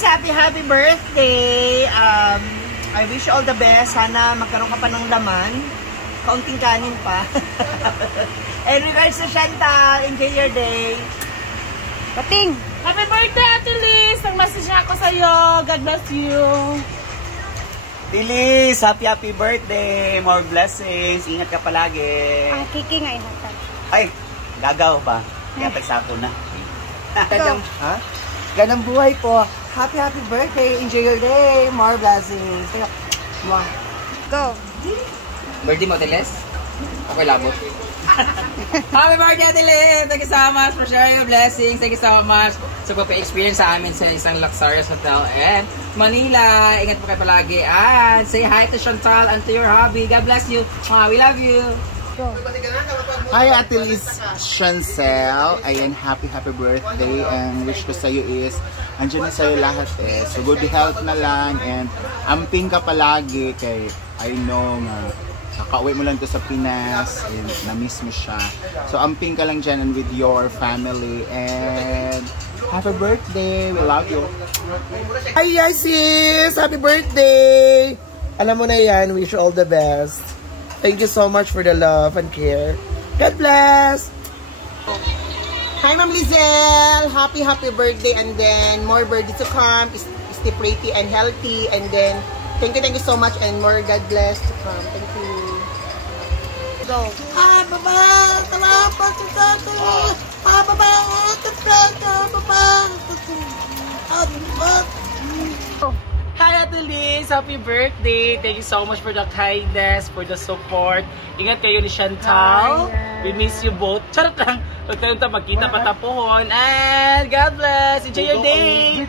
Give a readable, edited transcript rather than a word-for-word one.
Liz, happy birthday! I wish you all the best. Sana magkaroon ka pa ng laman. Kaunting kanin pa. And regards to Chantal, enjoy your day. Pating! Happy birthday, Ate Liz! Nag-message ako sa'yo. God bless you. Liz, happy birthday! More blessings. Ingat ka palagi. Ang kiki nga ihatag. Ay, gagaw pa. Ihatag sa ako na. Ha? Ganang buhay po. Happy birthday. Enjoy your day. More blessings. Go! Birthday mo, Ate Liz? Okay, labot. Happy birthday, Ate Liz! Thank you so much for sharing your blessings. Thank you so much sa pagpa-experience sa amin sa isang luxurious hotel and Manila. Ingat po kayo palagi. And say hi to Chantal and to your hubby. God bless you. We love you. Go! Hi, Ate Liz Chancel. Ayan, happy birthday. And wish ko sa'yo is, andyan na sa'yo lahat eh. So, good health na lang. And amping ka palagi kay I know nga. Kakauwi mo lang to sa Pinas. And na-miss mo siya. So, amping ka lang dyan and with your family. And happy birthday. We love you. Hi, sis! Happy birthday! Alam mo na yan. Wish you all the best. Thank you so much for the love and care. God bless! Hi, Ma'am Lizelle! Happy birthday and then more birthday to come. Stay pretty and healthy and then thank you so much and more God bless to come. Thank you. Go! Hi, bye-bye! Salamat sa tato! Hi, Ate Liz! Happy birthday! Thank you so much for the kindness, for the support. Ingat kayo ni Chantal. We miss you both. Charot lang. Huwag tayong magkita patapuhon. And God bless! Enjoy your day!